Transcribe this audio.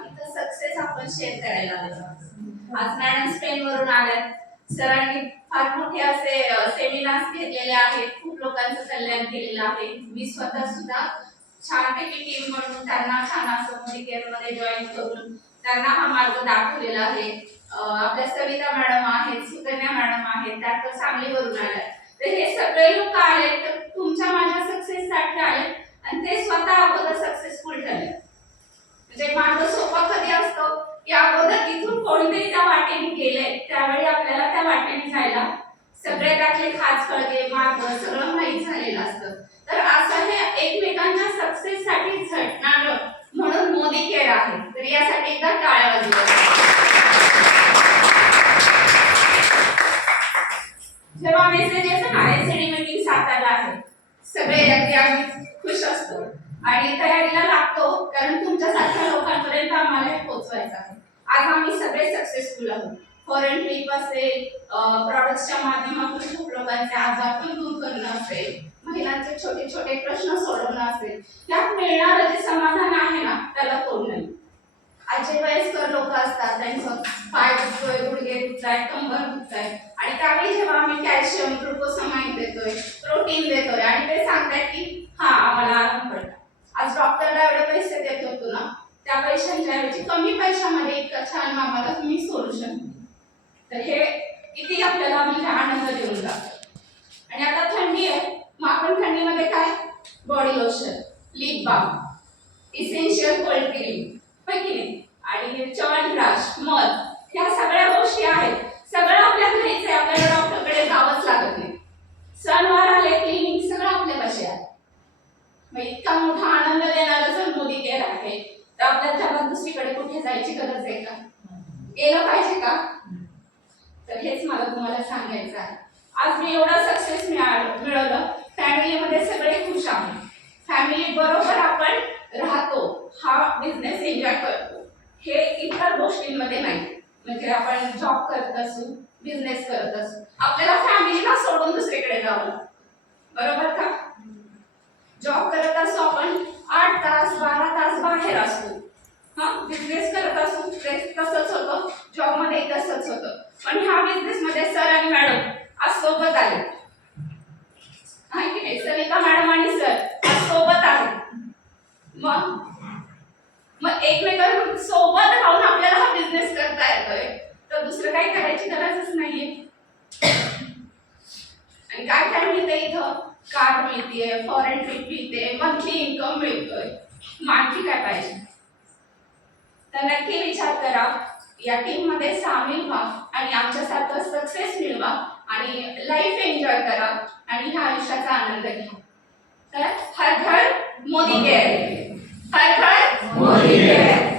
इथं सक्सेस आपण शेअर करायला आलो आज मॅडम स्पेन वरून आल्यात. सरांनी फार मोठे असे सेमिनार्स घेतलेले आहेत. खूप लोकांचं कल्याण केलेलं आहे. मी स्वतः सुद्धा छानपैकी टीम म्हणून त्यांना छान असं मोदी मध्ये जॉईन करून त्यांना हा मार्ग दाखवलेला आहे. आपल्या सविता मॅडम आहेत सुकन्या मॅडम आहेत त्या तर सांगलीवरून आल्या तर हे सगळे लोक आले तर तुमच्या माझ्या सक्सेस साठी आले आणि ते स्वतः अगोदर सक्सेसफुल ठरले म्हणजे मार्ग सोपा कधी असतो की अगोदर तिथून कोणीतरी त्या वाटेने गेले त्यावेळी आपल्याला त्या सगळे त्यातले खास कळगे मार्ग सगळं माहीत झालेलं असतं. तर असं हे एकमेकांच्या सक्सेस साठी झटणार म्हणून मोदी केअर आहे. तर यासाठी एकदा टाळ्या वाजवा. जेव्हा मेसेज येतो ना एसडी मीटिंग सातारला आहे. सगळे अगदी आम्ही खुश असतो. आणि तयारीला लागतो कारण तुमच्यासारख्या लोकांपर्यंत आम्हाला हे पोहोचवायचं आहे. आज आम्ही सगळे सक्सेसफुल आहोत. फॉरेन ट्रिप असेल प्रॉडक्टच्या माध्यमातून खूप लोकांचे आजार पण दूर करणं असेल महिलांचे छोटे छोटे प्रश्न सोडवणं असेल त्यात मिळणारं जे समाधान आहे ना त्याला तोड नाही. आज जे वयस्कर लोक असतात त्यांचं पाय दुखतोय गुडघे दुखताय कंबर दुखताय. आणि त्यावेळी जेव्हा आम्ही कॅल्शियम ग्लुकोसमाइन देतोय प्रोटीन देतोय आणि ते सांगताय की हा आम्हाला आराम पडला. आज डॉक्टरला एवढे पैसे देत होतो ना त्या पैशांच्या ऐवजी कमी पैशामध्ये इतका छान आम्हाला तुम्ही सोल्युशन तर हे किती आपल्याला म्हणजे आनंद देऊन जातो. आणि आता थंडी आहे मग आपण थंडीमध्ये काय? Body lotion lip balm essential cold cream होय की नाही? आणि च्यवनप्राश मध ह्या सगळ्या गोष्टी आहेत. सगळं आपल्या घरीच आहे आपल्याला डॉक्टरकडे जावंच लागत नाही. सणवार आले क्लिनिक सगळं आपल्या आपल्यापाशी आहे. मग इतका मोठा आनंद देणारं जर मोदी केअर आहे. तर आपल्या जगात दुसरीकडे कुठे जायची गरज आहे का? गेलं पाहिजे का? तर हेच मला तुम्हाला सांगायचं आहे. आज मी एवढा सक्सेस मिळालं मिळवलं. फॅमिलीमध्ये सगळे खुश आहे फॅमिली बरोबर आपण राहतो. हा बिझनेस एन्जॉय करतो. हे इतर गोष्टींमध्ये नाही. म्हणजे आपण जॉब करत असू बिझनेस करत असू आपल्याला फॅमिलीला सोडून दुसरीकडे जावं. बरोबर का? जॉब करत असू आपण आठ तास बारा तास बाहेर असतो हा बिझनेस करत असू ते तसंच होतं. जॉबमध्ये तसंच होतं. पण ह्या बिझनेस मध्ये सर आणि मॅडम आज सोबत आले. आहे नाही? सविता मॅडम आणि सर आज सोबत आले. मग? मग एकमेकांना सोबत राहून आपल्याला हा बिझनेस करता येतोय. तर दुसरं काही करायची गरजच नाहीये. आणि काय काय मिळते इथं? कार मिळते फॉरेन ट्रिप मिळते मंथली इन्कम मिळतोय. मग आणखी काय पाहिजे? तर नक्की विचार करा. या टीममध्ये सामील व्हा. आणि आमच्यासारखं सक्सेस मिळवा आणि लाईफ एन्जॉय करा आणि ह्या आयुष्याचा आनंद घ्या तर हर घर मोदी केअर हर घर मोदी केअर.